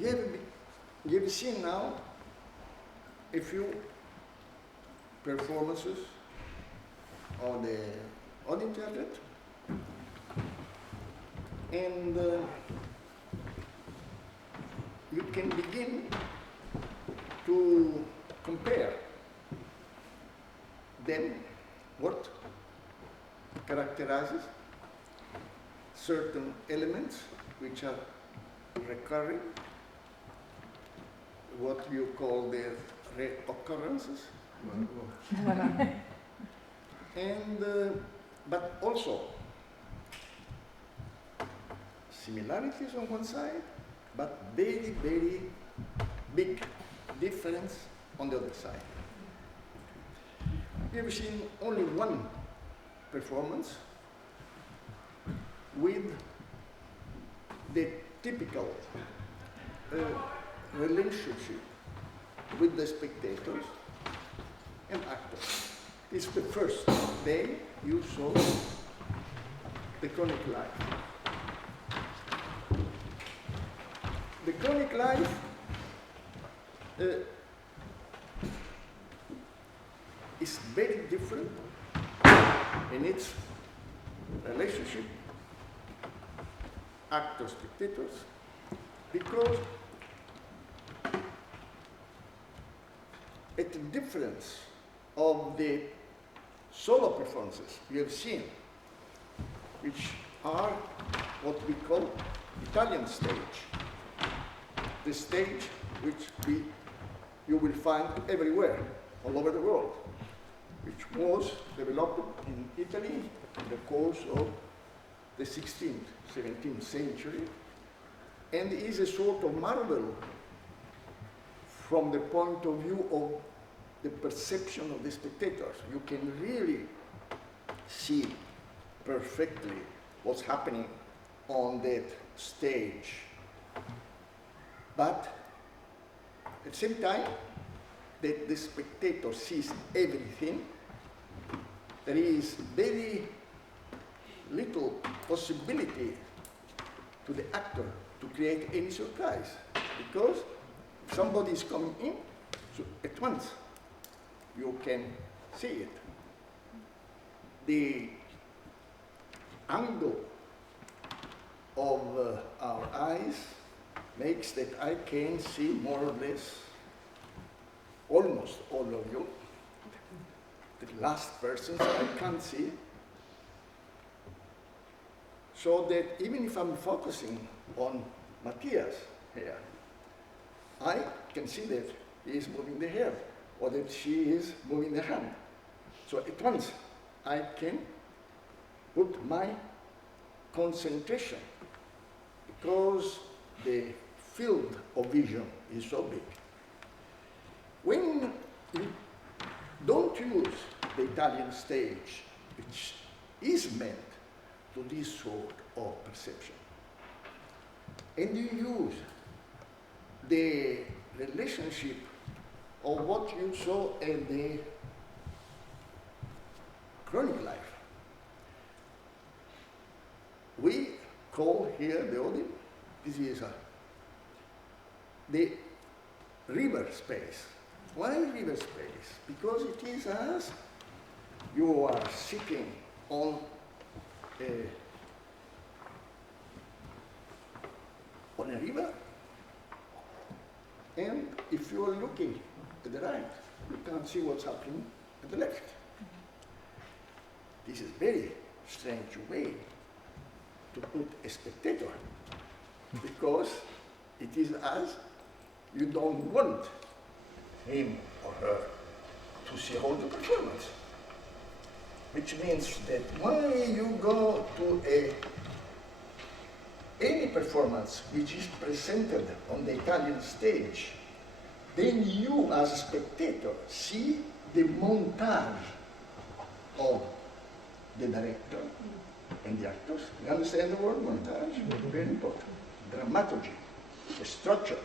you've seen now a few performances of the Odin Teatret, and you can begin to compare them, what characterizes certain elements which are recurring, what you call the reoccurrences, and but also similarities on one side, but very, very big difference on the other side. We've seen only one performance with the typical relationship with the spectators and actors. It's the first day you saw the chronic life. The chronic life is very different in its relationship actors-spectators, because at the difference of the solo performances you have seen, which are what we call Italian stage, the stage which you will find everywhere, all over the world, which was developed in Italy in the course of the 16th, 17th century, and is a sort of marvel from the point of view of the perception of the spectators. You can really see perfectly what's happening on that stage. But at the same time that the spectator sees everything, there is very little possibility to the actor to create any surprise, because if somebody is coming in, so at once you can see it. The angle of our eyes makes that I can see more or less almost all of you. The last persons I can't see. So that even if I'm focusing on Matthias here, I can see that he is moving the hair, or that she is moving the hand. So at once I can put my concentration, because the field of vision is so big. When you don't use the Italian stage, which is meant to this sort of perception, and you use the relationship of what you saw in the chronic life, we call here the Odin, this is the river space. Why river space? Because it is as you are sitting on a river, and if you are looking to the right, you can't see what's happening at the left. This is very strange way to put a spectator, because it is as you don't want him or her to see all the performance. Which means that when you go to any performance which is presented on the Italian stage, then you as a spectator see the montage of the director and the actors. You understand the word montage? Very important. Dramaturgy, the structure.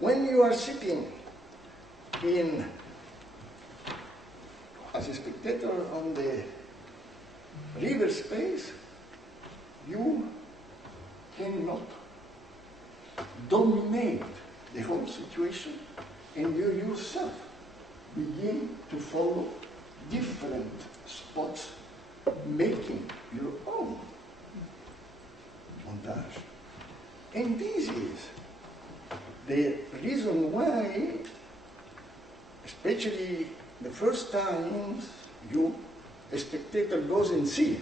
When you are sitting as a spectator on the river space, you cannot dominate the whole situation, and you yourself begin to follow different spots, making your own montage. And this is the reason why, especially the first times a spectator goes and see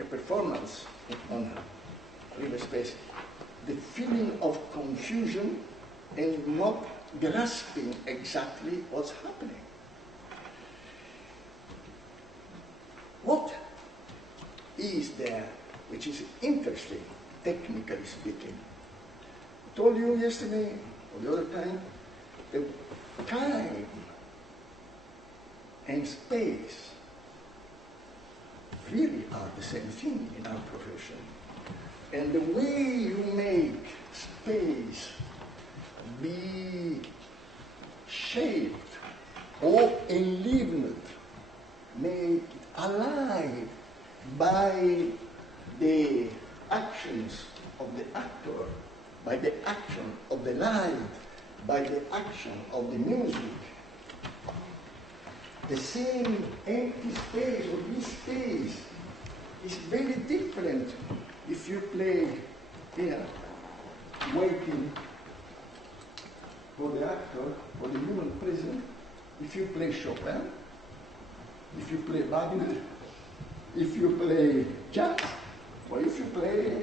a performance on real space, the feeling of confusion and not grasping exactly what's happening. What is there which is interesting, technically speaking? I told you yesterday, or the other time, that time and space really are the same thing in our profession. And the way you make space be shaped or enlivened, made alive by the actions of the actor, by the action of the light, by the action of the music. The same empty space or this space is very different if you play here, waiting for the actor, for the human present, if you play Chopin, if you play Wagner, if you play jazz, or if you play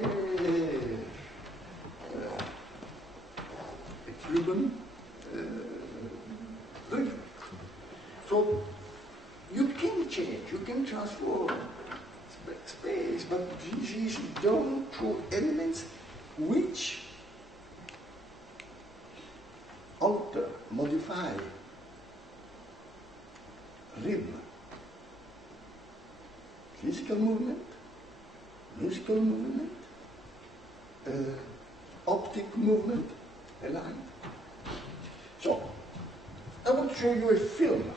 a Cuban rhythm. So you can change, you can transform space, but this is done through elements which alter, modify rhythm, physical movement, musical movement, optic movement, the light. So, I will show you a film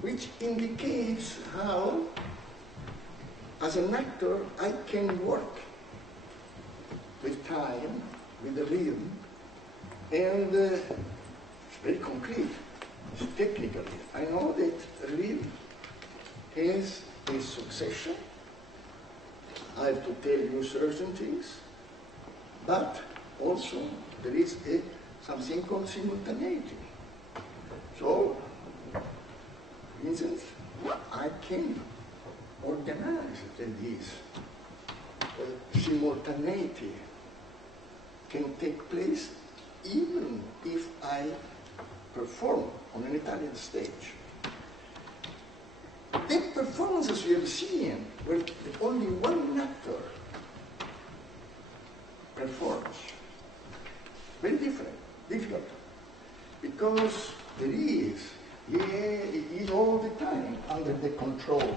which indicates how, as an actor, I can work with time, with the rhythm, and it's very concrete, it's technical. I know that rhythm is a succession. I have to tell you certain things, but also there is something called simultaneity. So, for instance, I can organize this. Simultaneity can take place even if I perform on an Italian stage. The performances we have seen where only one actor performs. Very difficult, because he is all the time under the control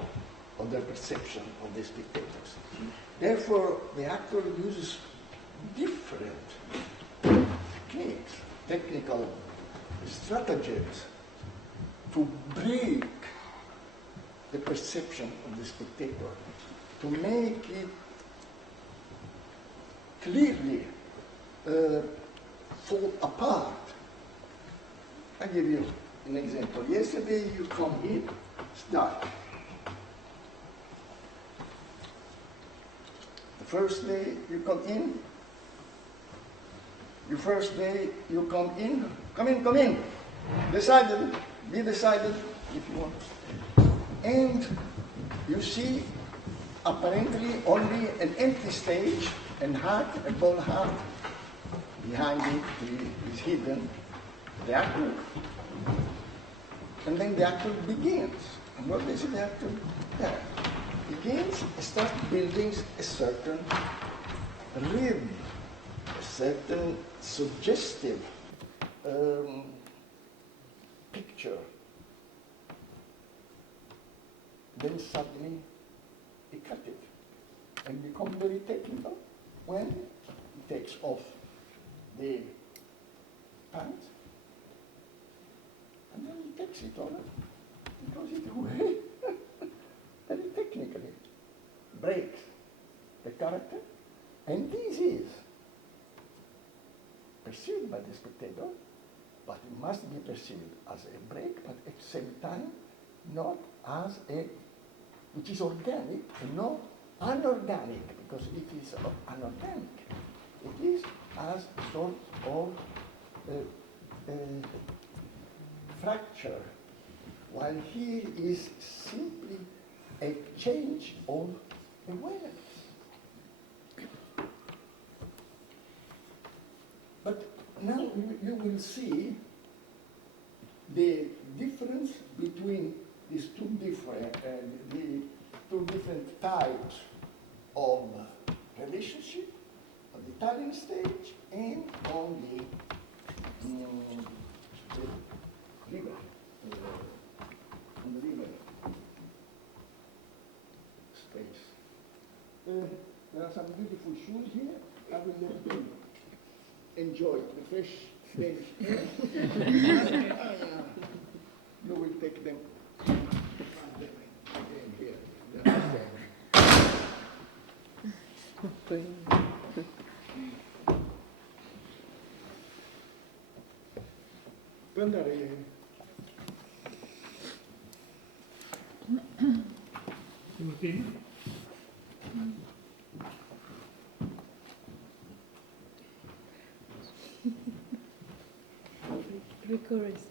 of the perception of the spectators. Therefore, the actor uses different techniques, technical stratagems to break the perception of the spectator, to make it clearly fall apart. I give you an example. Yesterday you come in, it's dark. The first day you come in, come in. Be decided if you want. And you see apparently only an empty stage and a ball hat. Behind it is hidden the actor. And then the actor begins. And what is the actor? There. Begins, start building a certain rhythm, a certain suggestive picture. Then suddenly he cut it and become very technical when he takes off the pants and then he takes it on and throws it away. Very technically breaks the character, and this is perceived by the spectator, but it must be perceived as a break, but at the same time, not as a, which is organic and not unorganic, because it is unorganic. It is as a sort of fracture, while here is simply a change of awareness. But now you will see the difference between these two different types of relationship on the Italian stage and on the river, on the river space. There are some beautiful shoes here. I will let them enjoy the fresh Danish air. You will take them again here. Puoi andare. Licorice.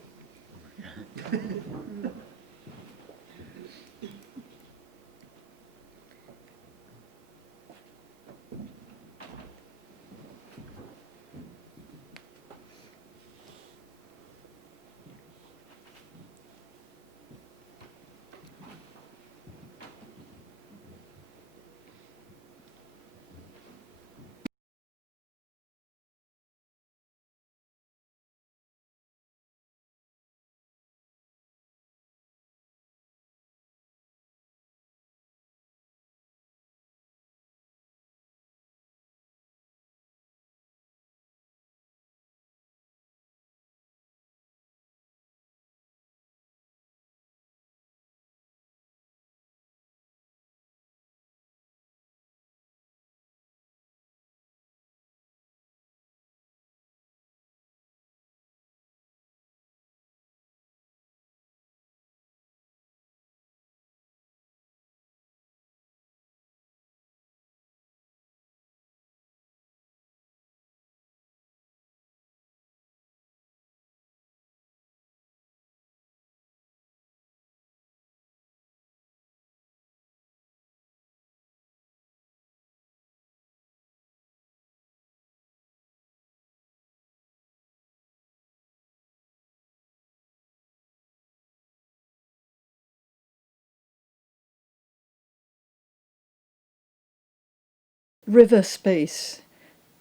River space.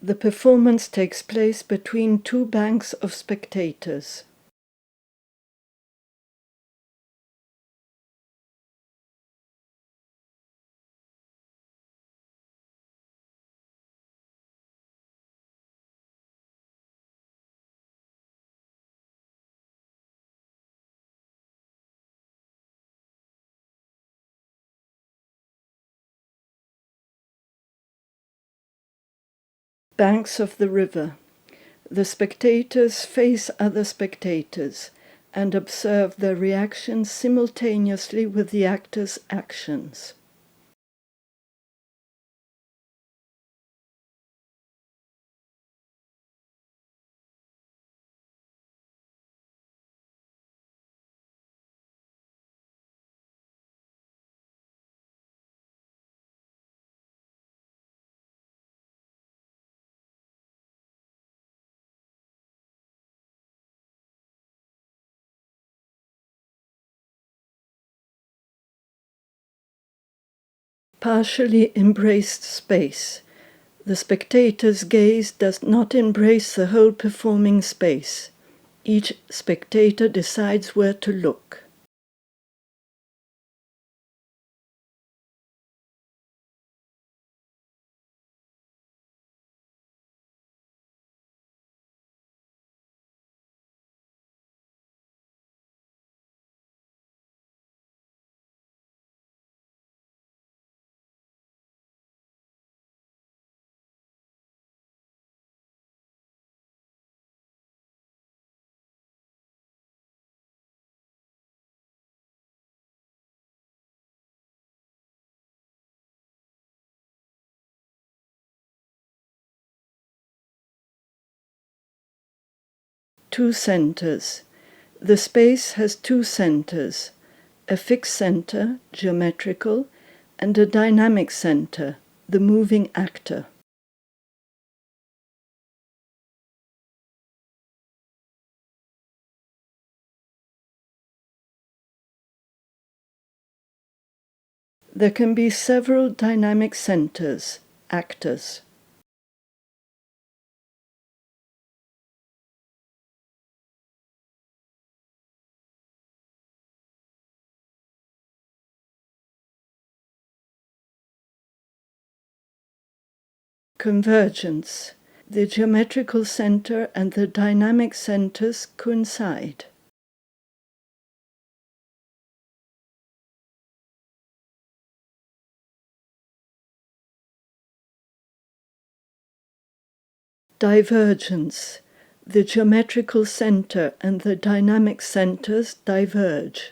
The performance takes place between two banks of spectators. Banks of the river. The spectators face other spectators and observe their reactions simultaneously with the actors' actions. Partially embraced space. The spectator's gaze does not embrace the whole performing space. Each spectator decides where to look. two centers. The space has two centers, a fixed center, geometrical, and a dynamic center, the moving actor. There can be several dynamic centers, actors. Convergence. The geometrical center and the dynamic centers coincide. Divergence. The geometrical center and the dynamic centers diverge.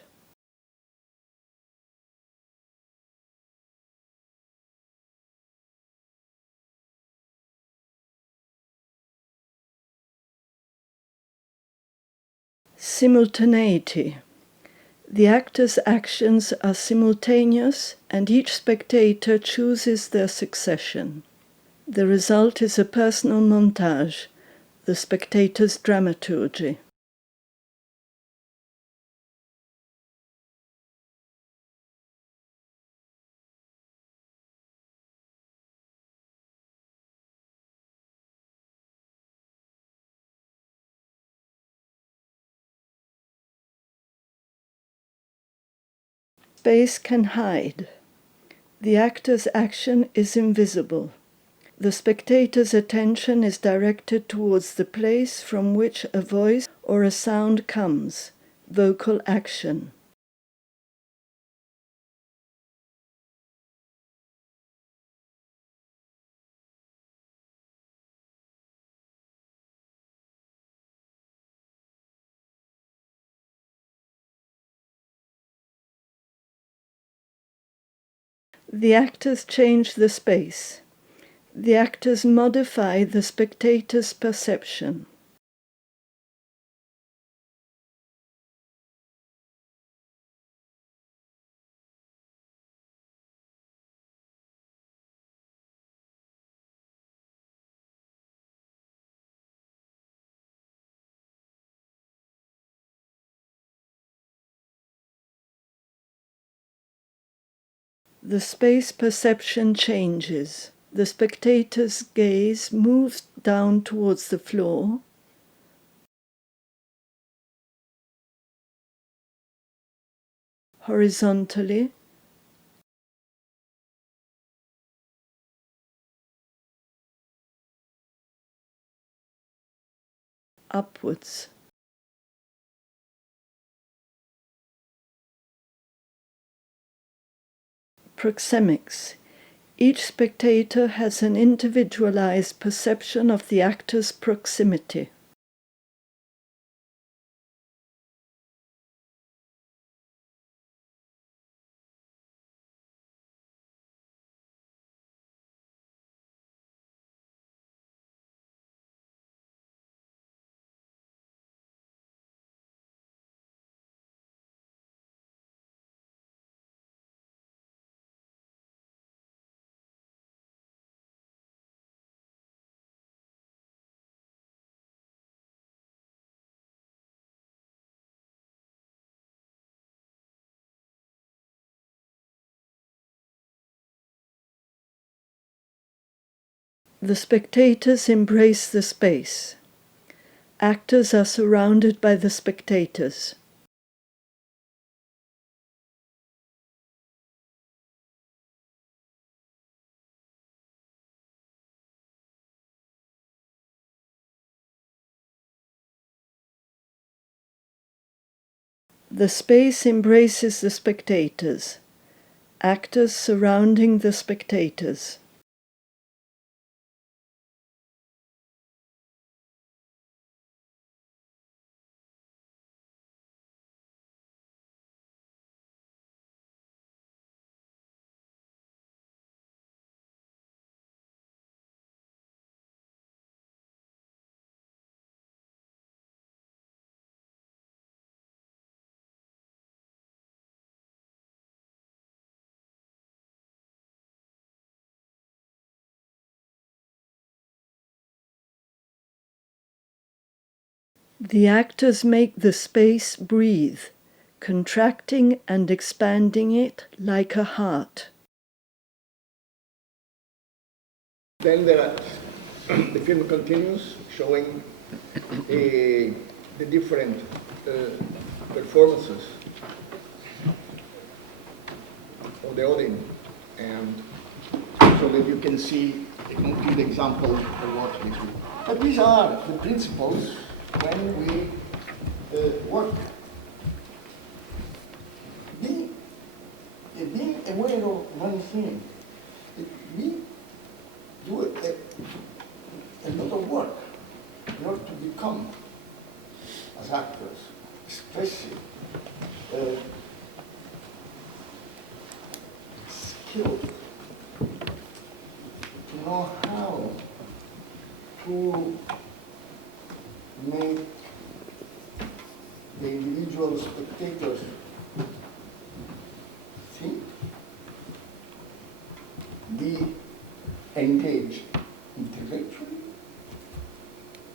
Simultaneity. The actors' actions are simultaneous and each spectator chooses their succession. The result is a personal montage, the spectator's dramaturgy. Space can hide. The actor's action is invisible. The spectator's attention is directed towards the place from which a voice or a sound comes, vocal action. The actors change the space. The actors modify the spectator's perception. The space perception changes. The spectator's gaze moves down towards the floor, horizontally, upwards. Proxemics. Each spectator has an individualized perception of the actor's proximity. The spectators embrace the space. Actors are surrounded by the spectators. The space embraces the spectators. Actors surrounding the spectators. The actors make the space breathe, contracting and expanding it like a heart. Then the film continues showing the different performances of the Odin, and so that you can see a concrete example of what we do. But these are the principles when we work. Being aware of one thing, we do a lot of work in order to become, as actors, expressive, skilled, to know how to make the individual spectators think, be engaged intellectually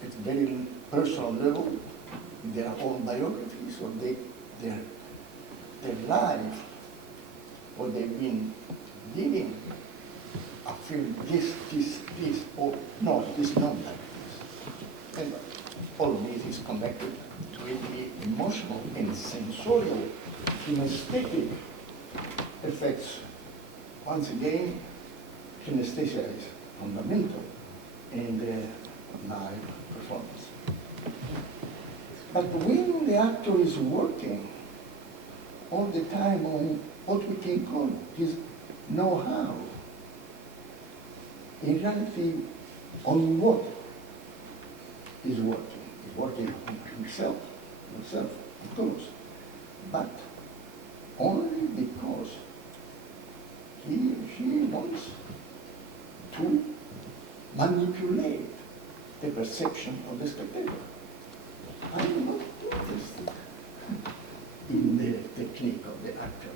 at a very personal level, in their own biographies or their life, what they've been living. I feel this, or no, this, not like this. And all of this is connected to the emotional and sensorial, kinesthetic effects. Once again, kinesthesia is fundamental in the live performance. But when the actor is working all the time on what we can call his know-how, in reality, on what is working? He's working on himself, of course, but only because he or she wants to manipulate the perception of the spectator. I'm not interested in the technique of the actor.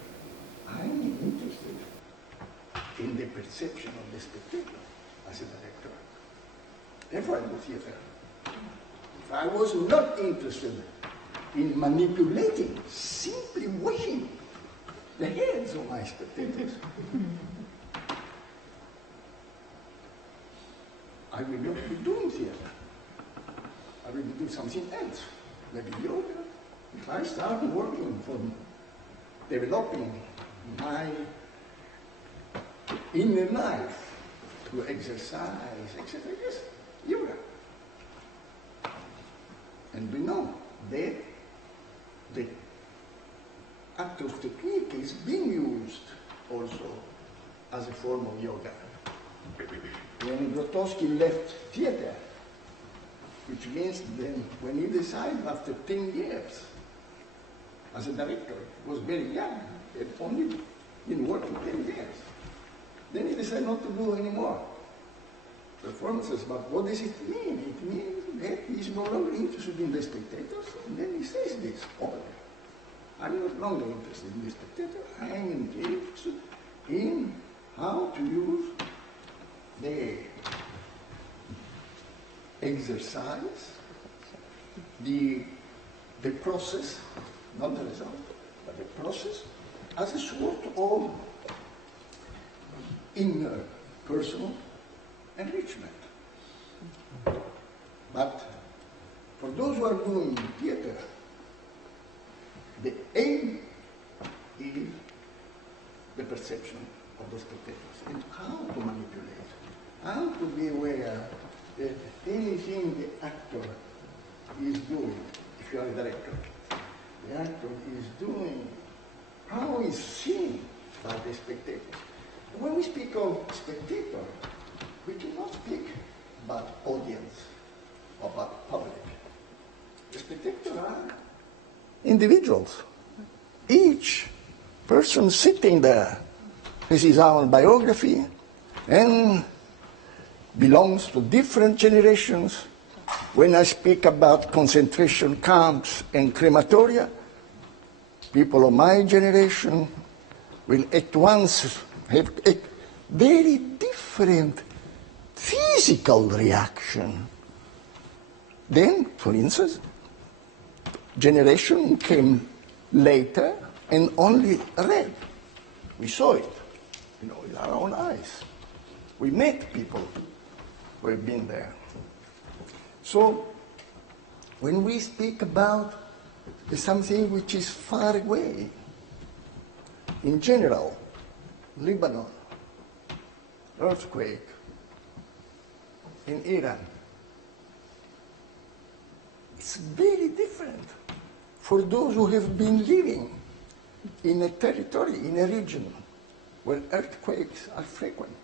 I'm interested in the perception of the spectator as a director. Therefore, I do theater. If I was not interested in manipulating, simply washing the heads of my spectators, I will not be doing theater. I will be doing something else, maybe yoga. If I start working from developing my inner life to exercise, yes, yoga. And we know that the actor's technique is being used also as a form of yoga. When Grotowski left theater, which means then when he decided after 10 years as a director, he was very young, he had only been working 10 years. Then he decided not to do any more performances. But what does it mean? It means that he's no longer interested in the spectators, and then he says this over there. I'm no longer interested in the spectator, I am interested in how to use the exercise, the process, not the result, but the process, as a sort of inner personal enrichment. But for those who are doing theater, the aim is the perception of the spectators and how to manipulate, how to be aware that anything the actor is doing, if you are a director, the actor is doing, how is seen by the spectators. When we speak of spectator, we cannot speak about audience or about public. The spectators are individuals. Each person sitting there, this is our biography, and belongs to different generations. When I speak about concentration camps and crematoria, people of my generation will at once have a very different physical reaction. Then, for instance, generation came later and only read. We saw it, with our own eyes. We met people who have been there. So when we speak about something which is far away, in general, Lebanon, earthquake, in Iran, it's very different for those who have been living in a territory, in a region where earthquakes are frequent.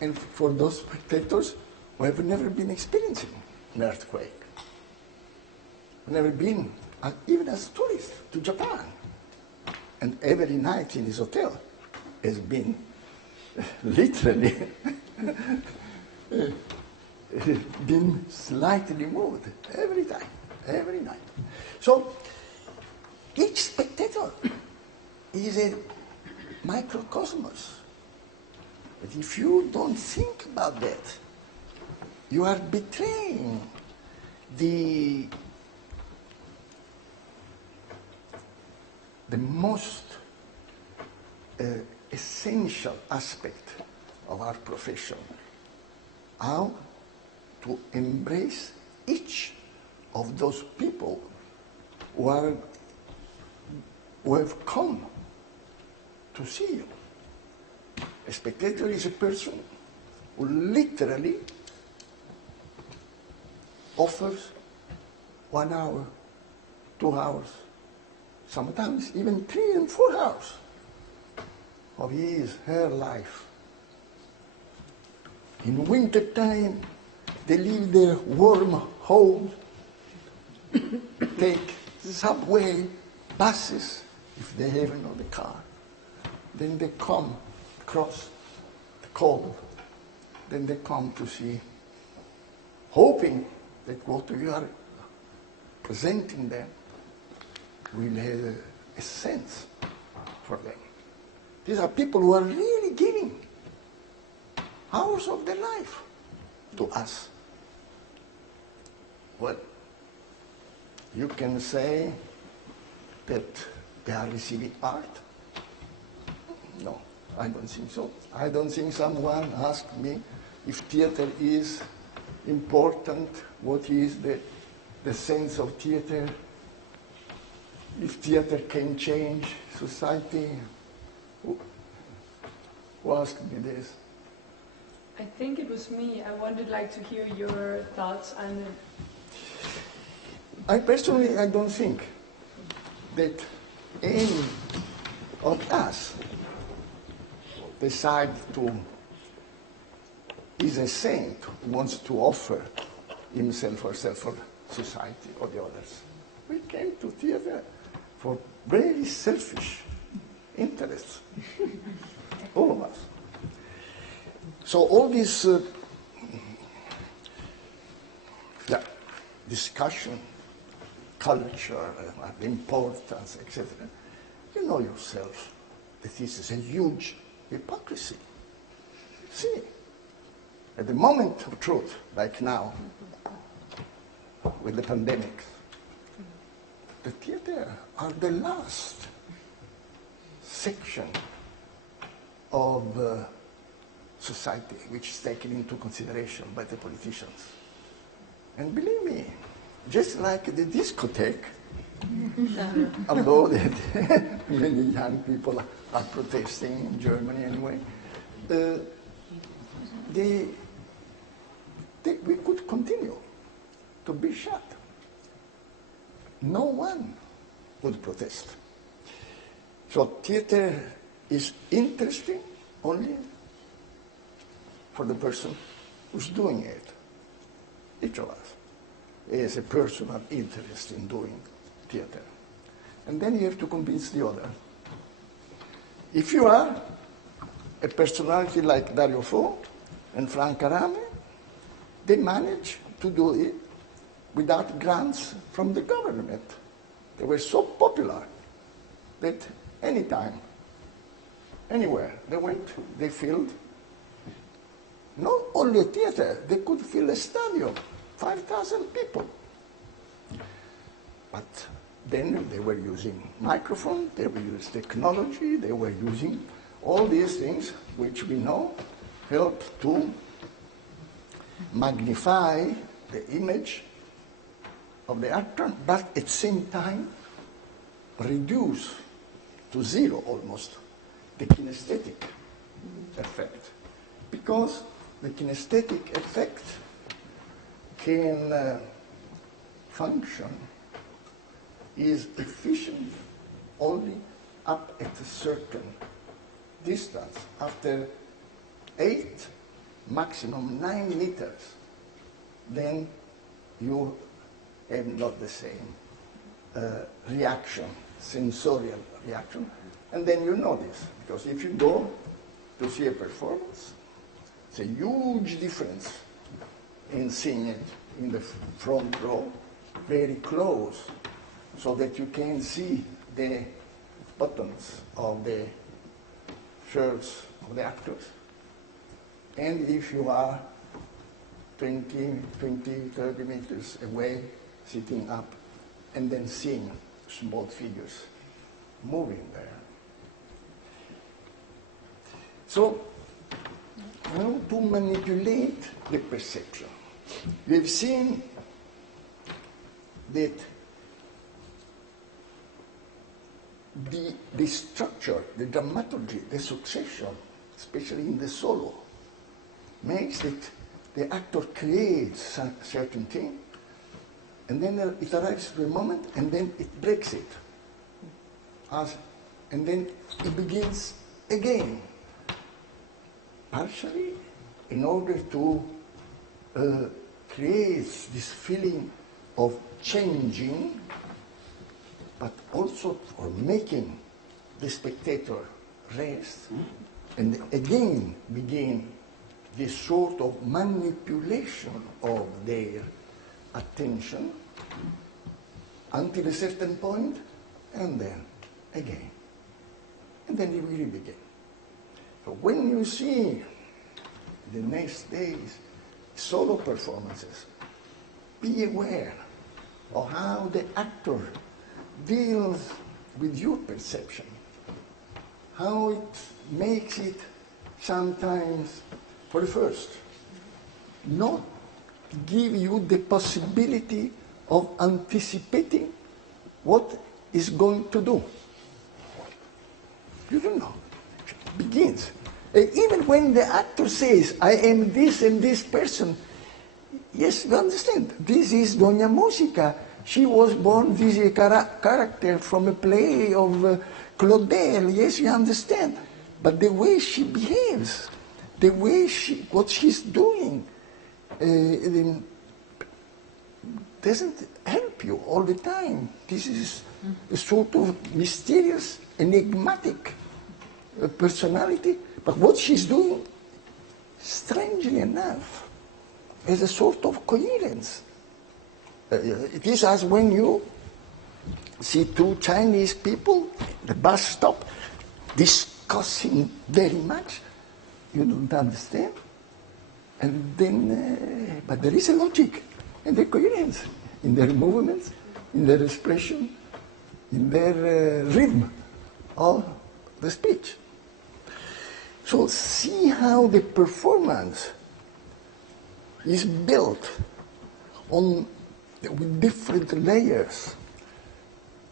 And for those spectators who have never been experiencing an earthquake, never been, even as tourists, to Japan. And every night in his hotel has been literally been slightly moved every time, every night. So each spectator is a microcosmos. But if you don't think about that, you are betraying the most essential aspect of our profession, how to embrace each of those people who have come to see you. A spectator is a person who literally offers 1 hour, 2 hours, sometimes even 3 and 4 hours of her life. In winter time, they leave their warm homes, take subway, buses, if they have another car. Then they come across the cold. Then they come to see, hoping that what you are presenting them will have a sense for them. These are people who are really giving hours of their life to us. Well, you can say that they are receiving art. No, I don't think so. I don't think someone asked me if theater is important, what is the sense of theater, if theater can change society. Who asked me this? I think it was me. I wanted to hear your thoughts on it. I personally, I don't think that any of us decide to, is a saint who wants to offer himself or herself for society or the others. We came to theater for very selfish interests, all of us. So all this discussion, culture, importance, etc., you know yourself that this is a huge hypocrisy. See, at the moment of truth, like now, with the pandemic, the theater are the last section of society which is taken into consideration by the politicians. And believe me, just like the discotheque, although that many young people are protesting in Germany anyway, we could continue to be shut. No one would protest. So theater is interesting only for the person who's doing it. Each of us has a personal interest in doing theater. And then you have to convince the other. If you are a personality like Dario Fo and Frank Arame, they manage to do it without grants from the government. They were so popular that anytime, anywhere they went, they filled not only a theater, they could fill a stadium, 5,000 people. But then they were using microphone, they were using technology, they were using all these things which we know help to magnify the image of the actor, but at the same time reduce to zero almost the kinesthetic effect. Because the kinesthetic effect can function, is efficient only up at a certain distance. After 8, maximum 9 meters, then you have not the same reaction, sensorial reaction. And then you know this, because if you go to see a performance, it's a huge difference in seeing it in the front row, very close, so that you can see the buttons of the shirts of the actors. And if you are 20, 30 meters away, sitting up, and then seeing small figures moving there. So, how to manipulate the perception? We've seen that the structure, the dramaturgy, the succession, especially in the solo, makes it the actor creates a certain thing, and then it arrives to a moment, and then it breaks it. And then it begins again, partially in order to create this feeling of changing, but also for making the spectator rest, and again begin this sort of manipulation of their attention until a certain point, and then again. And then it will begin. So when you see the next days solo performances, be aware of how the actor deals with your perception, how it makes it sometimes, for the first, not give you the possibility of anticipating what is going to do. You don't know. It begins. And even when the actor says, I am this and this person, yes, you understand. This is Dona Musica. She was born, this is a character from a play of Claudel. Yes, you understand. But the way she behaves, the way what she's doing, doesn't help you all the time. This is a sort of mysterious, enigmatic personality. But what she's doing, strangely enough, is a sort of coherence. It is as when you see two Chinese people at the bus stop discussing very much. You don't understand. And then, but there is a logic and a coherence in their movements, in their expression, in their rhythm of the speech. So see how the performance is built on with different layers,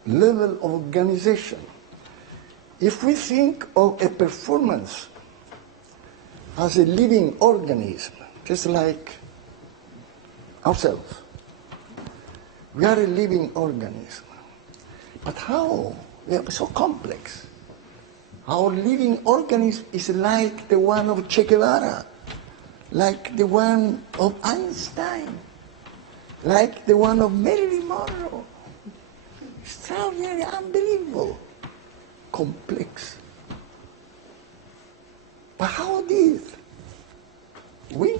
level of organization. If we think of a performance as a living organism, just like ourselves, we are a living organism. But how? We are so complex. Our living organism is like the one of Che Guevara, like the one of Einstein, like the one of Marilyn Monroe. Extraordinary, unbelievable, complex. But how did we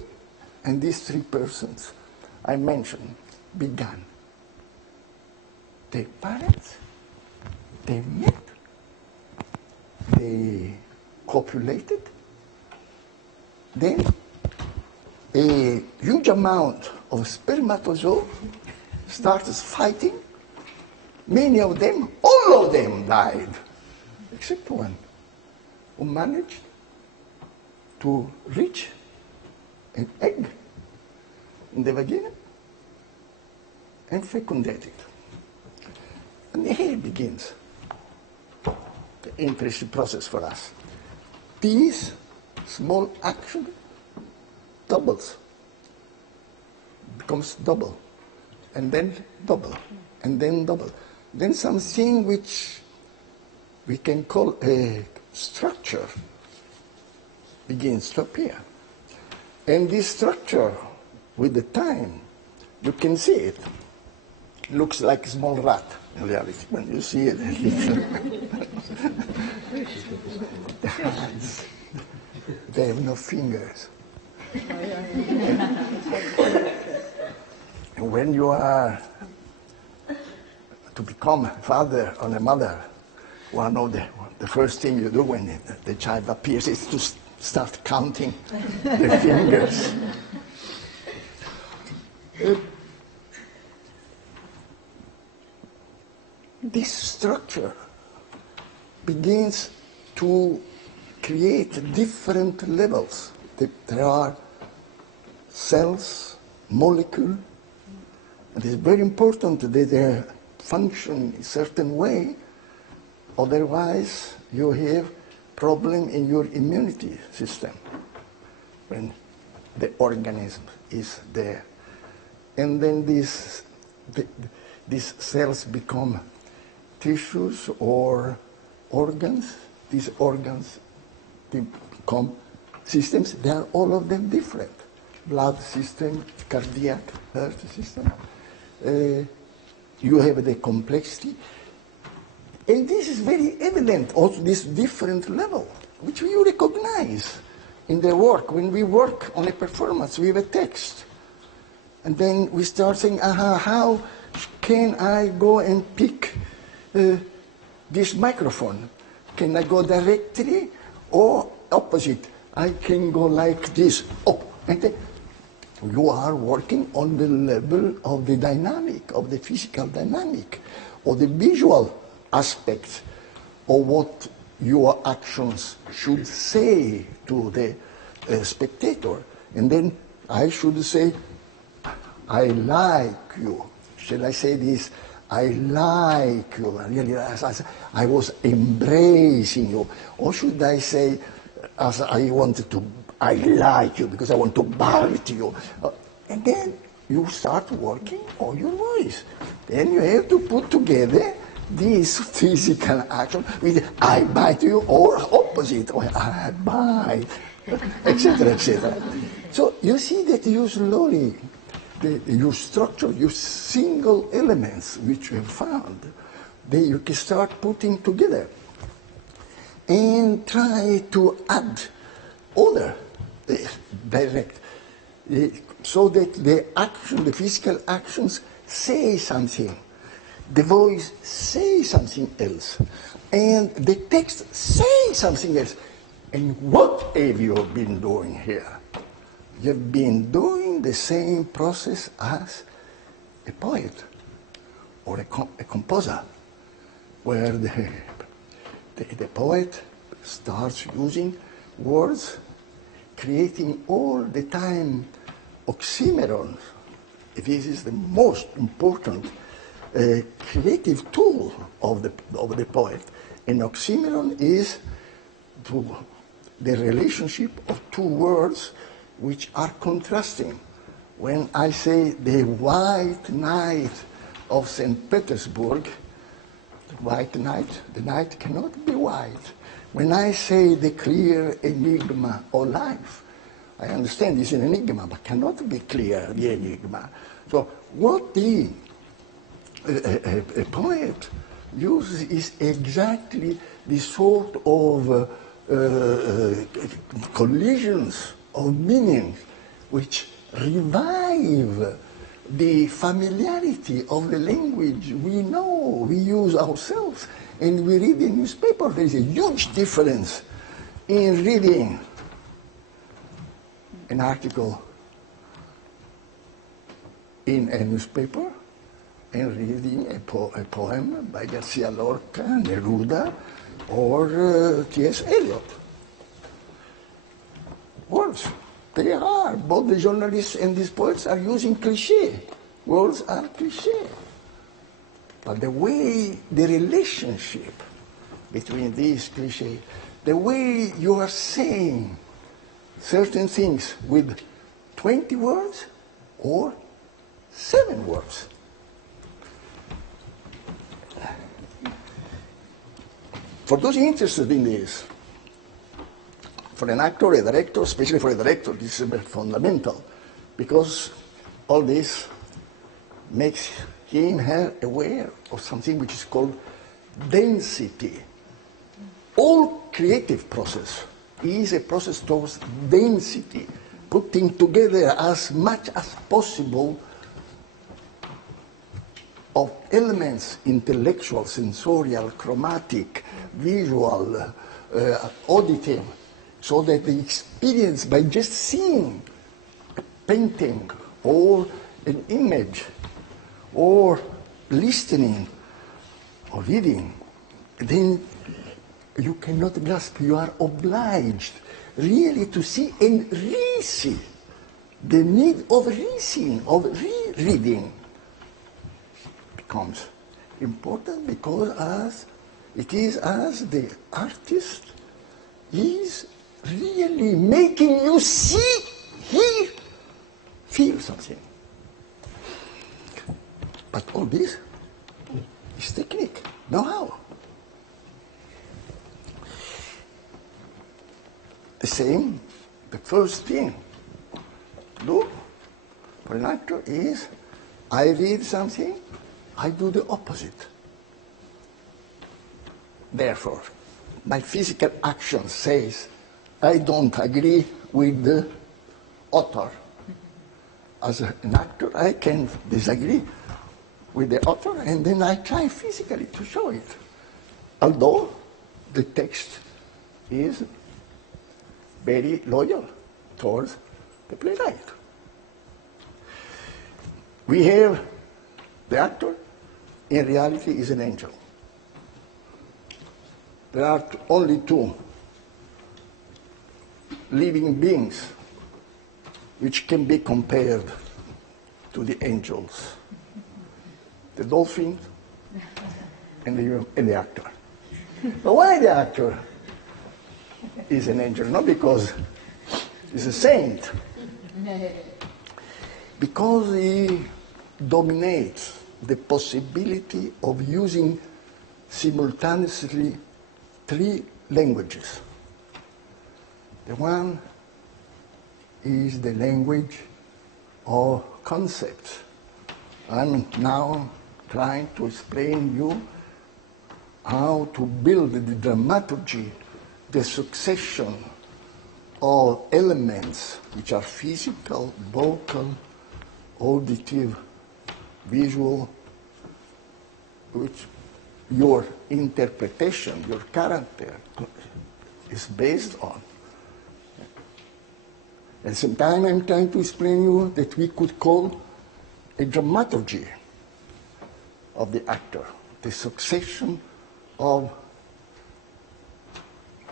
and these three persons I mentioned began? Their parents, they met, they copulated, then a huge amount of spermatozoa starts fighting Many of them, all of them died, except one, who managed to reach an egg in the vagina and fecundate it. And here begins the interesting process for us. This small action doubles, becomes double, and then double, and then double. Then something which we can call a structure begins to appear. And this structure, with the time, you can see it. Looks like a small rat in reality when you see it. The hands, they have no fingers. And when you are to become a father or a mother, one of the first thing you do when the child appears is to start counting the fingers. This structure begins to create different levels. There are cells, molecules, and it's very important that they function in a certain way, otherwise you have problem in your immunity system when the organism is there. And then these cells become tissues or organs. These organs become systems. They are all of them different. Blood system, cardiac, heart system. You have the complexity. And this is very evident, also this different level, which you recognize in the work. When we work on a performance, we have a text. And then we start saying, how can I go and pick this microphone? Can I go directly or opposite? I can go like this. Oh, and then you are working on the level of the dynamic, of the physical dynamic, or the visual aspect of what your actions should say to the spectator. And then I should say, I like you. Shall I say this? I like you. Really, as I was embracing you. Or should I say, as I wanted to, I like you because I want to bite you. And then you start working on your voice. Then you have to put together this physical action with I bite you or opposite, or I bite, etc., etc. So you see that you slowly, your structure, your single elements which you have found, you can start putting together and try to add other direct, so that the action, the physical actions say something. The voice says something else, and the text says something else. And what have you been doing here? You've been doing the same process as a poet or a composer, where the poet starts using words, creating all the time oxymorons. This is the most important creative tool of the poet. An oxymoron is the relationship of two words which are contrasting. When I say the white night of St. Petersburg, the white night, the night cannot be white. When I say the clear enigma of life, I understand it's an enigma, but cannot be clear, the enigma. So what a poet uses is exactly the sort of collisions of meanings which revive the familiarity of the language we know, we use ourselves, and we read the newspaper. There is a huge difference in reading an article in a newspaper and reading a poem by Garcia Lorca, Neruda, or T.S. Eliot. Words, they are. Both the journalists and these poets are using cliché. Words are cliché. But the way, the relationship between these clichés, the way you are saying certain things with 20 words or 7 words. For those interested in this, for an actor, a director, especially for a director, this is fundamental, because all this makes him, her aware of something which is called density. All creative process is a process towards density, putting together as much as possible of elements, intellectual, sensorial, chromatic, visual, auditive, so that the experience by just seeing a painting or an image or listening or reading, then you cannot grasp, you are obliged really to see and re-see. The need of re-seeing, of re-reading becomes important, because it is as the artist is really making you see, hear, feel something. But all this is technique, know-how. The same, the first thing to do for an actor is, I read something, I do the opposite. Therefore, my physical action says, I don't agree with the author. As an actor, I can disagree with the author, and then I try physically to show it. Although the text is very loyal towards the playwright. We have the actor, in reality, is an angel. There are only two living beings which can be compared to the angels: the dolphin and the actor. But why the actor is an angel? Not because he's a saint, because he dominates the possibility of using simultaneously 3 languages. The one is the language of concepts. I'm now trying to explain you how to build the dramaturgy, the succession of elements which are physical, vocal, auditive, visual, which your interpretation, your character is based on. At the same time, I'm trying to explain you that we could call a dramaturgy of the actor, the succession of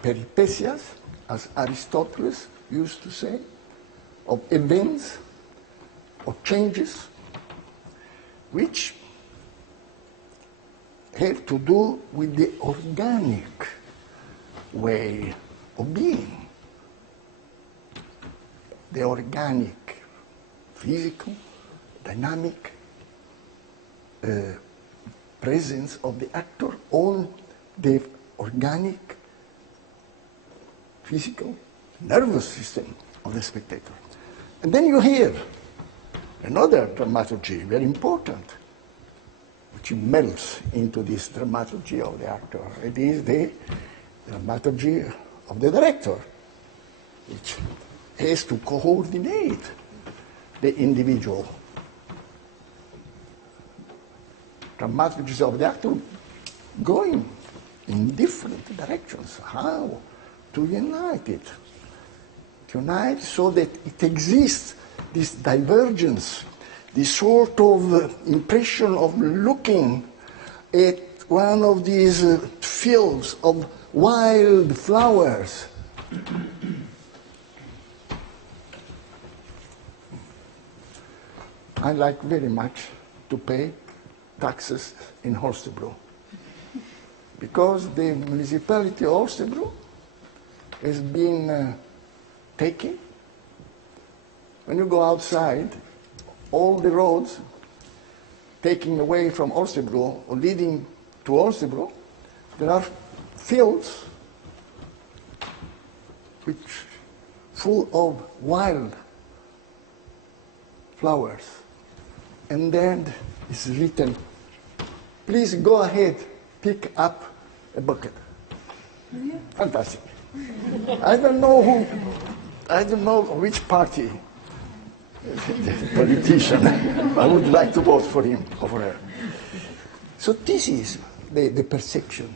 peripecias, as Aristotle used to say, of events, of changes, which have to do with the organic way of being, the organic, physical, dynamic presence of the actor on the organic, physical, nervous system of the spectator. And then you hear another dramaturgy, very important, which melts into this dramaturgy of the actor. It is the dramaturgy of the director, which has to coordinate the individual. Dramaturgies of the actor going in different directions. How to unite it? To unite so that it exists, this divergence, this sort of impression of looking at one of these fields of wild flowers. I like very much to pay taxes in Holstebro because the municipality of Holstebro has been taken. When you go outside, all the roads taking away from Holstebro or leading to Holstebro, there are fields which full of wild flowers. And then it's written, please go ahead, pick up a bucket. Fantastic. I don't know which party politician I would like to vote for him or for her. So this is the perception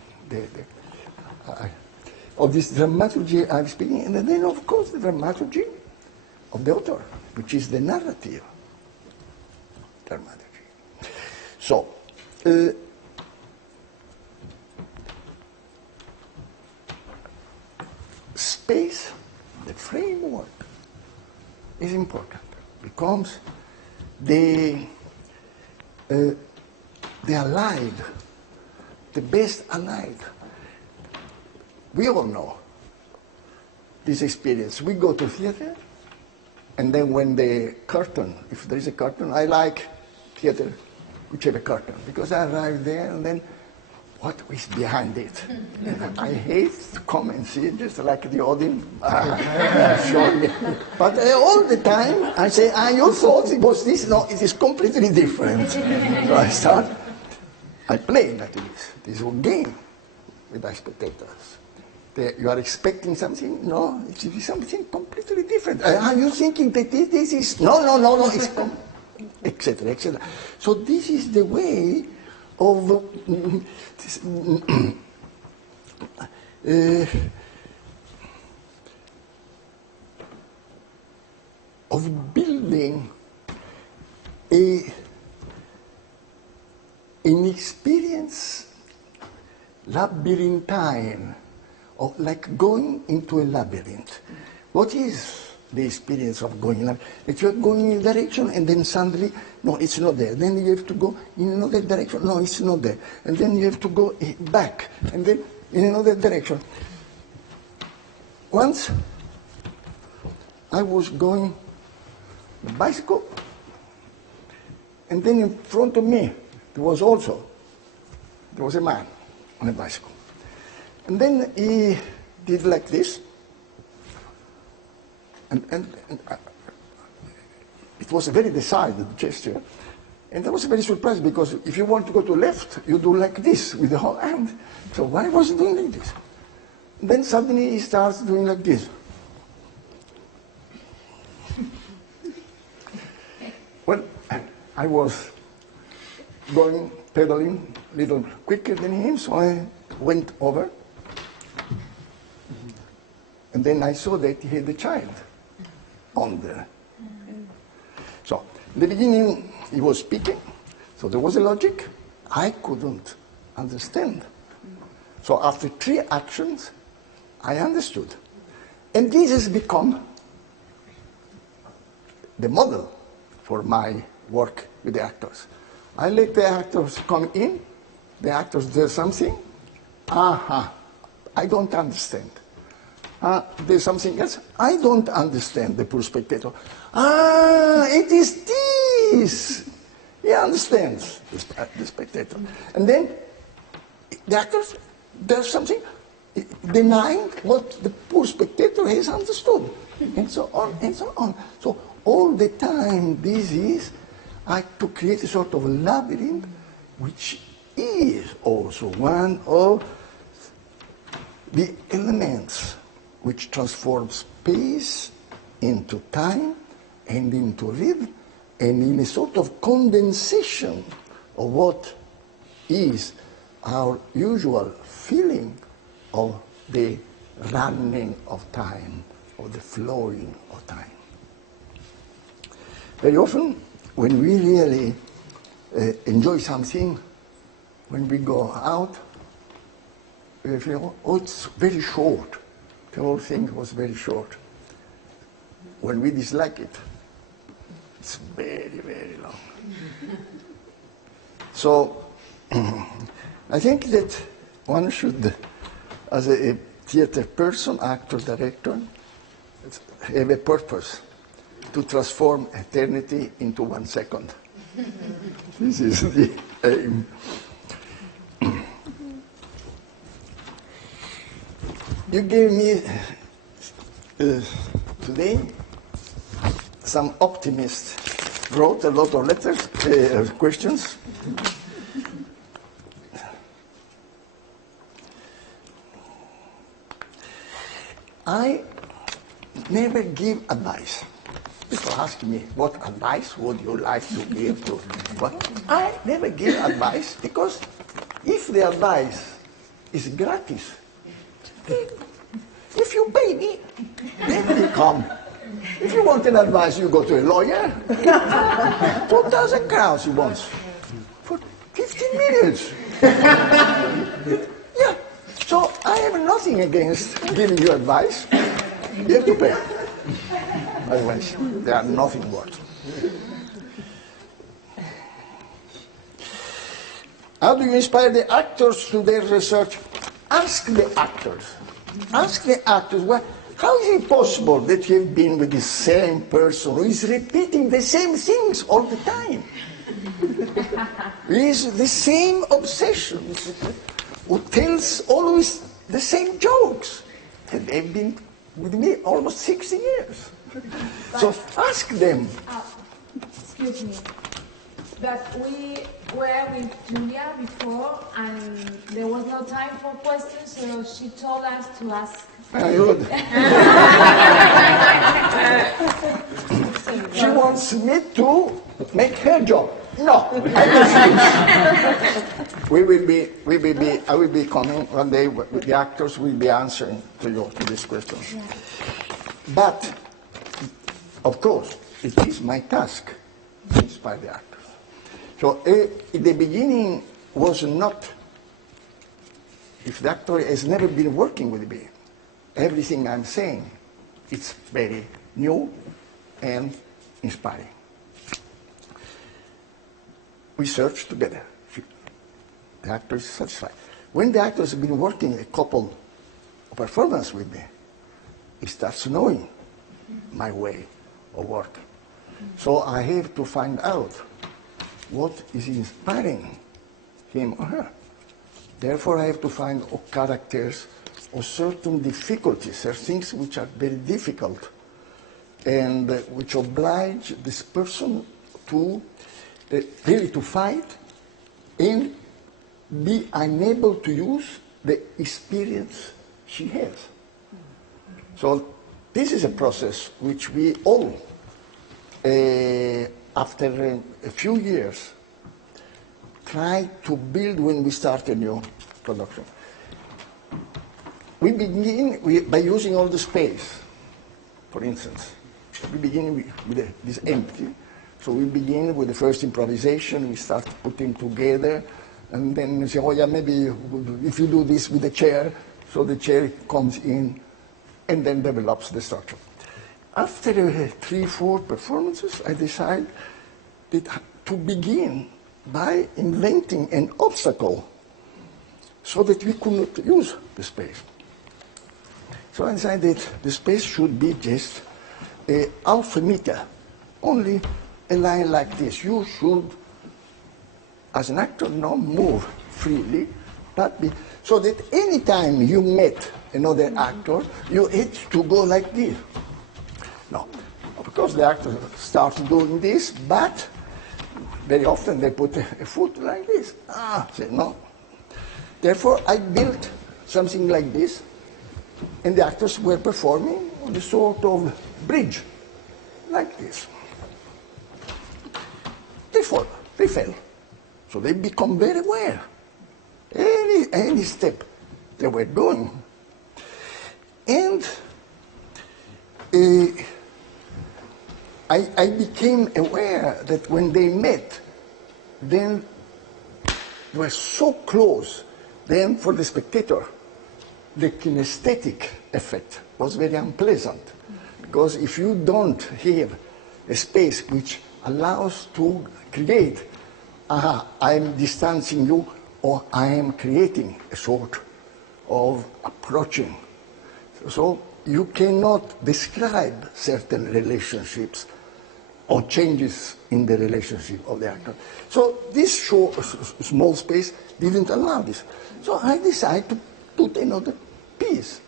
of this dramaturgy I'm speaking, and then of course the dramaturgy of the author, which is the narrative dramaturgy. So, space, the framework, is important, becomes the allied, the best allied. We all know this experience. We go to theater, and then when the curtain, if there is a curtain, I like theater which have a curtain, because I arrive there and then what is behind it? And I hate to come and see it, just like the Odin. But all the time I say, you thought it was this? No, it is completely different. So I play like this whole game with the spectators. You are expecting something? No, it is something completely different. Are you thinking that this is? No, it's etc., etc. So this is the way of of building an experience labyrinthine, or like going into a labyrinth. What is the experience of going in? If you're going in a direction and then suddenly, no, it's not there. Then you have to go in another direction. No, it's not there. And then you have to go back and then in another direction. Once I was going on a bicycle, and then in front of me there was a man on a bicycle. And then he did like this. And it was a very decided gesture. And I was very surprised, because if you want to go to left, you do like this with the whole hand. So why was he doing like this? And then suddenly he starts doing like this. Well, I was going, pedaling a little quicker than him, so I went over. And then I saw that he had a child on there. So, in the beginning, he was speaking, so there was a logic. I couldn't understand. So after 3 actions, I understood. And this has become the model for my work with the actors. I let the actors come in, the actors do something, I don't understand. There's something else. I don't understand, the poor spectator. It is this. He understands, the spectator. And then the actors, there's something denying what the poor spectator has understood. And so on, and so on. So all the time, this is to create a sort of labyrinth, which is also one of the elements which transforms space into time and into rhythm, and in a sort of condensation of what is our usual feeling of the running of time, or the flowing of time. Very often when we really enjoy something, when we go out, we feel, oh, it's very short. The whole thing was very short. When we dislike it, it's very, very long. So, I think that one should, as a theater person, actor, director, have a purpose to transform eternity into 1 second. This is the aim. You gave me today some optimists wrote a lot of letters, questions. I never give advice. People ask me, what advice would you like to give to? What? I never give advice because if the advice is gratis, if you pay me, then they come. If you want an advice, you go to a lawyer. 2,000 crowns he wants for 15 minutes. Yeah. So I have nothing against giving you advice. You have to pay. Otherwise, they are nothing worth. How do you inspire the actors to their research? Ask the actors. Ask the actors, well, how is it possible that you have been with the same person who is repeating the same things all the time? Is the same obsessions, who tells always the same jokes. And they've been with me almost 60 years. So ask them. Excuse me. But we were with Julia before, and there was no time for questions, so she told us to ask. Very good. She wants me to make her job. No, I will be coming one day with the actors. Will be answering to you to this question. Yeah. But of course, it is my task to inspire the actors. So in the beginning was not. If the actor has never been working with me, everything I'm saying, it's very new and inspiring. We search together. The actor is satisfied. When the actor has been working a couple of performances with me, he starts knowing my way of working. So I have to find out what is inspiring him or her. Therefore, I have to find characters or certain difficulties, there are things which are very difficult and which oblige this person to really to fight and be unable to use the experience she has. So this is a process which we all, after a few years, try to build when we start a new production. We begin by using all the space. For instance, we begin with this empty. So we begin with the first improvisation. We start putting together, and then we say, oh yeah, maybe if you do this with the chair, so the chair comes in, and then develops the structure. After 3-4 performances, I decided to begin by inventing an obstacle so that we could not use the space. So I decided the space should be just a half a meter, only a line like this. You should, as an actor, not move freely, but so that any time you met another actor, you had to go like this. No, of course the actor starts doing this, but very often they put a foot like this. Say no. Therefore, I built something like this, and the actors were performing on a sort of bridge, like this. They fell. So they become very aware. Any step they were doing. And I became aware that when they met, then they were so close, then for the spectator, the kinesthetic effect was very unpleasant. Because if you don't have a space which allows to create, I'm distancing you, or I am creating a sort of approaching. So you cannot describe certain relationships or changes in the relationship of the actor. So this small space didn't allow this. So I decided to put another piece.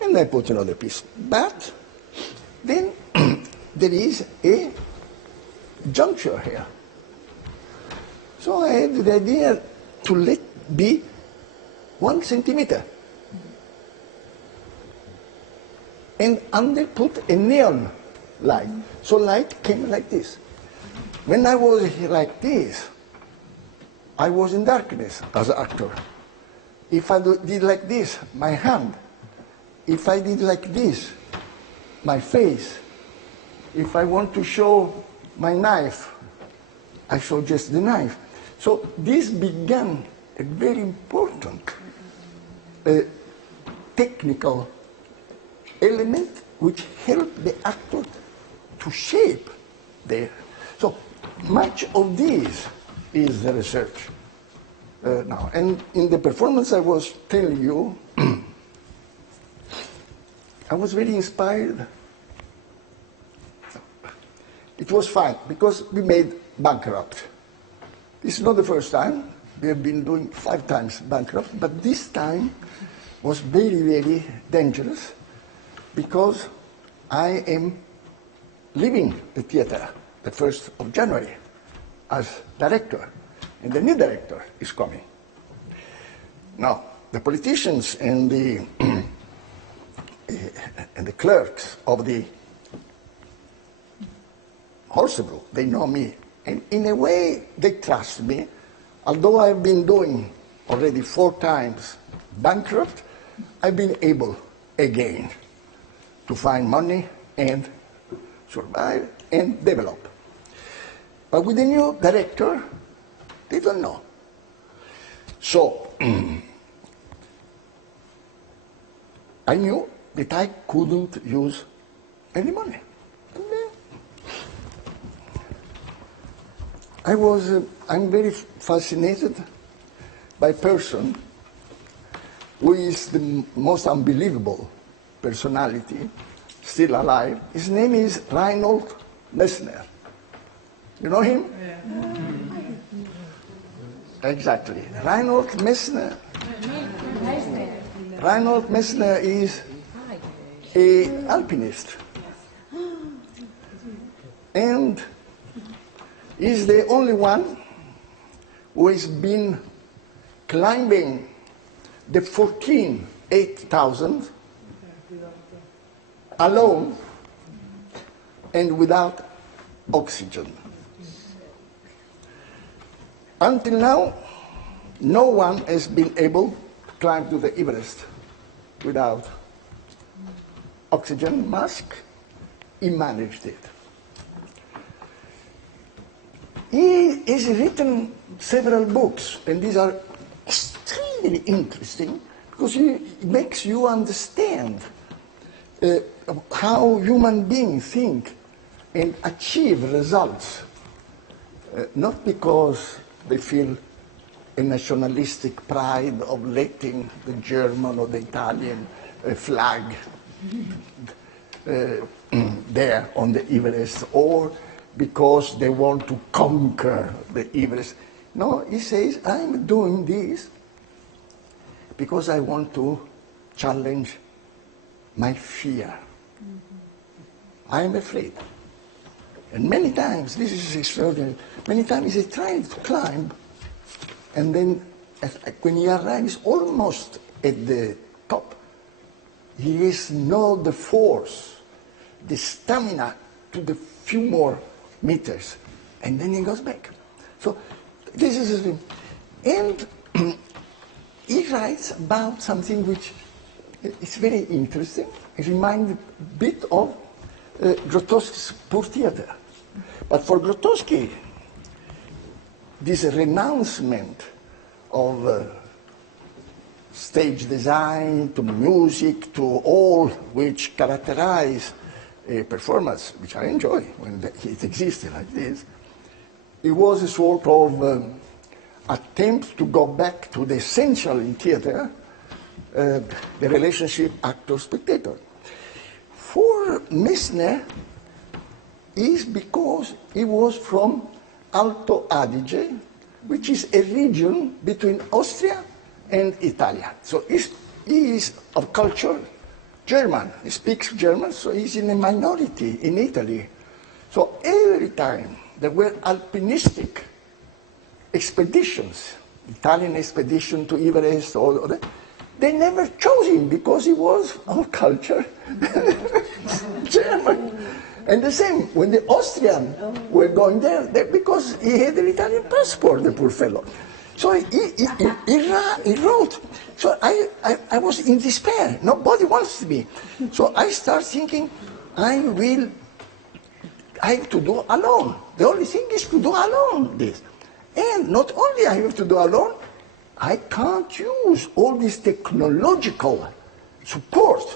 And I put another piece. But then there is a juncture here. So I had the idea to let be 1 centimeter. And under put a neon light. So light came like this. When I was like this, I was in darkness as an actor. If I did like this, my hand. If I did like this, my face. If I want to show my knife, I show just the knife. So this began a very important technical element which helped the actor to shape there. So much of this is the research now. And in the performance I was telling you, I was very inspired. It was fine because we made Bankrupt. This is not the first time. We have been doing 5 times Bankrupt, but this time was very, very dangerous because I am leaving the theater the 1st of January as director, and the new director is coming. Now, the politicians and the and the clerks of the Holstebro, they know me, and in a way they trust me. Although I've been doing already 4 times Bankrupt, I've been able again to find money and survive and develop. But with the new director, they don't know. So I knew that I couldn't use any money. I'm very fascinated by a person who is the most unbelievable personality still alive. His name is Reinhold Messner. You know him? Yeah. Exactly. Reinhold Messner. Reinhold Messner is an alpinist. And is the only one who has been climbing the 8,000 alone and without oxygen. Until now, no one has been able to climb to the Everest without oxygen mask. He managed it. He has written several books, and these are extremely interesting because it makes you understand how human beings think and achieve results, not because they feel a nationalistic pride of letting the German or the Italian flag there on the Everest, or because they want to conquer the Everest. No, he says, I'm doing this because I want to challenge my fear. I'm afraid. And many times, this is extraordinary, many times he tried to climb, and then when he arrives almost at the top, he has not the force, the stamina to the few more meters, and then he goes back. So this is the thing. And he writes about something which is very interesting. It reminds a bit of Grotowski's poor theater. But for Grotowski, this renouncement of stage design, to music, to all which characterize a performance, which I enjoy when it existed like this, it was a sort of attempt to go back to the essential in theater, the relationship actor-spectator. For Messner, is because he was from Alto Adige, which is a region between Austria and Italia. So he is of culture German. He speaks German, so he's in a minority in Italy. So every time there were alpinistic expeditions, Italian expedition to Everest, all that, they never chose him because he was of culture German. And the same, when the Austrians were going there, because he had an Italian passport, the poor fellow. So he wrote. So I was in despair. Nobody wants me. So I start thinking, I have to do alone. The only thing is to do alone this. And not only I have to do alone, I can't use all this technological support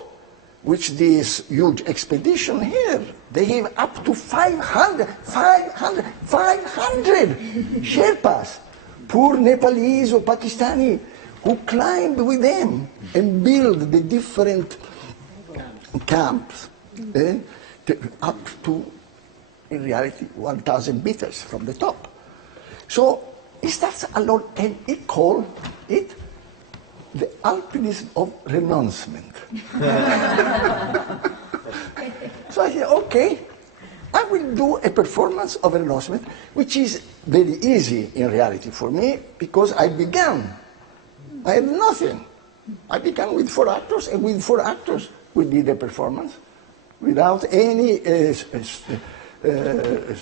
which this huge expedition here. They have up to 500 Sherpas, poor Nepalese or Pakistani, who climbed with them and built the different camps up to, in reality, 1,000 meters from the top. So he starts alone, and he called it the alpinism of renouncement. So I said, okay, I will do a performance of renouncement, which is very easy in reality for me, because I began. I had nothing. I began with 4 actors, and with 4 actors we did a performance without any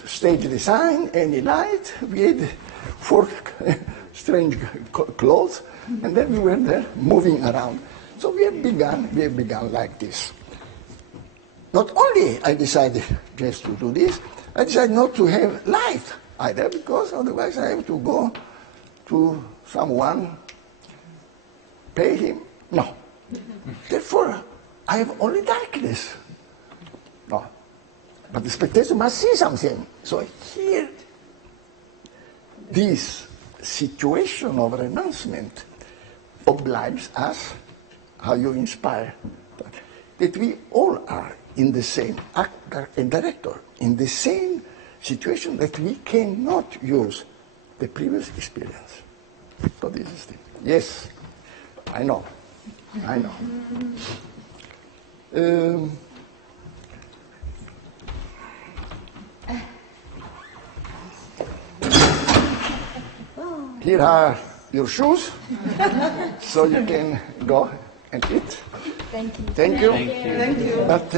stage design, any light. We had 4 strange clothes, and then we were there moving around. So we have begun like this. Not only I decided just to do this, I decided not to have light either, because otherwise I have to go to someone, pay him. No. Therefore, I have only darkness. No. But the spectator must see something. So here, this situation of renouncement obliges us, how you inspire, that we all are in the same actor and director, in the same situation, that we cannot use the previous experience. So this is the, yes, I know. Here are your shoes, so you can go and eat. Thank you. Thank you. Thank you. But